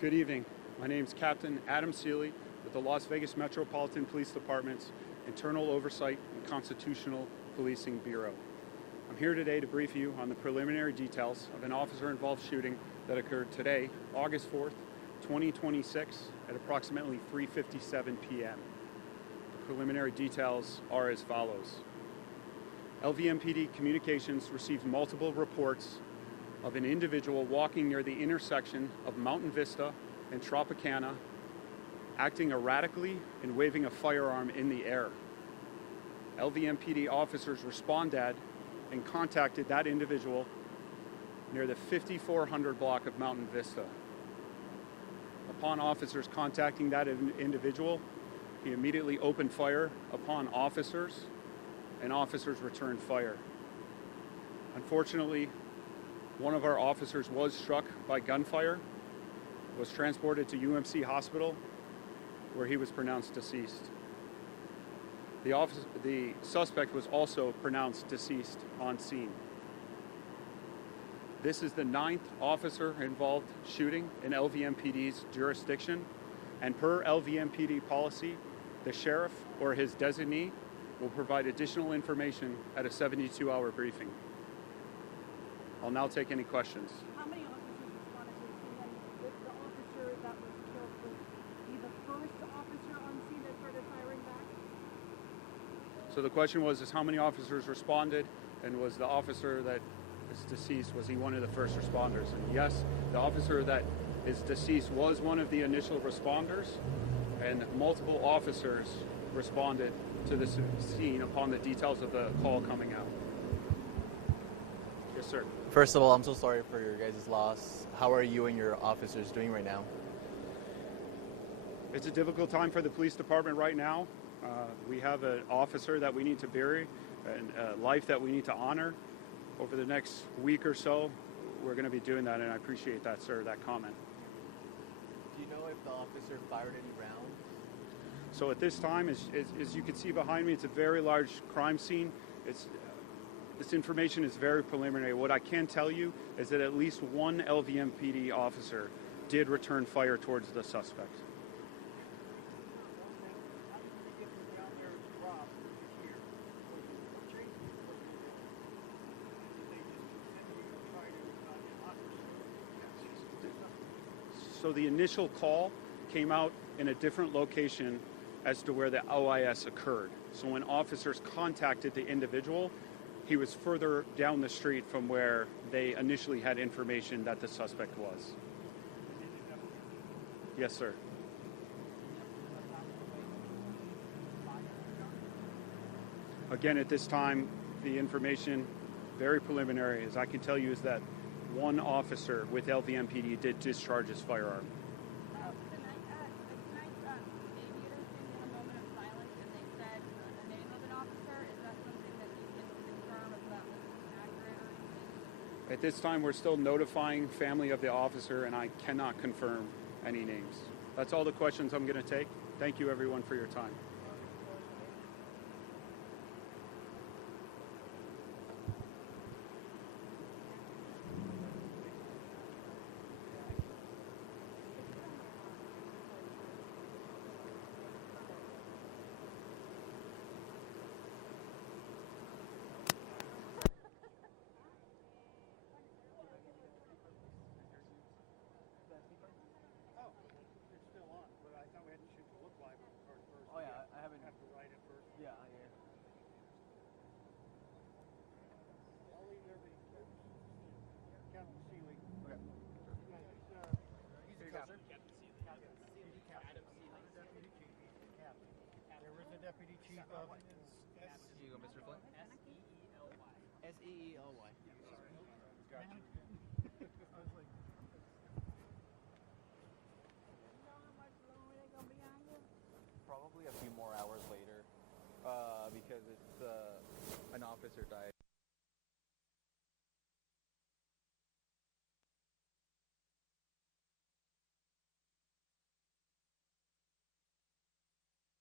Good evening. My name is Captain Adam Seeley with the Las Vegas Metropolitan Police Department's Internal Oversight and Constitutional Policing Bureau. I'm here today to brief you on the preliminary details of an officer-involved shooting that occurred today, August 4th, 2026, at approximately 3:57 p.m. The preliminary details are as follows. LVMPD Communications received multiple reports of an individual walking near the intersection of Mountain Vista and Tropicana, acting erratically and waving a firearm in the air. LVMPD officers responded and contacted that individual near the 5400 block of Mountain Vista. Upon officers contacting that individual, he immediately opened fire upon officers, and officers returned fire. Unfortunately, one of our officers was struck by gunfire, was transported to UMC Hospital, where he was pronounced deceased. The suspect was also pronounced deceased on scene. This is the 9th officer-involved shooting in LVMPD's jurisdiction, and per LVMPD policy, the sheriff or his designee will provide additional information at a 72-hour briefing. I'll now take any questions. How many officers responded to the scene? And the officer that was killed, was he the first officer on scene that started firing back? So the question was how many officers responded, and was the officer that is deceased, was he one of the first responders? And yes, the officer that is deceased was one of the initial responders, and multiple officers responded to the scene upon the details of the call coming out. Yes, sir. First of all, I'm so sorry for your guys' loss. How are you and your officers doing right now? It's a difficult time for the police department right now. We have an officer that we need to bury and a life that we need to honor. Over the next week or so, we're going to be doing that, and I appreciate that, sir, that comment. Do you know if the officer fired any rounds? So at this time, as you can see behind me, it's a very large crime scene. This information is very preliminary. What I can tell you is that at least one LVMPD officer did return fire towards the suspect. So the initial call came out in a different location as to where the OIS occurred. So when officers contacted the individual, he was further down the street from where they initially had information that the suspect was. Yes, sir. Again, at this time, the information, very preliminary, as I can tell you, is that one officer with LVMPD did discharge his firearm. At this time, we're still notifying family of the officer, and I cannot confirm any names. That's all the questions I'm going to take. Thank you, everyone, for your time. Oh yeah, I haven't. Have to write it first. Yeah, yeah. I'll leave everything. Captain Seeley. Okay. He's a captain. Captain Seeley. He's a captain. Not a deputy chief. He's a captain. There was a deputy chief of. Here you go, Mr. Flint. S-E-E-L-Y. S-E-E-L-Y. Gotcha. I was like. Probably a few more hours later, because it's an officer died.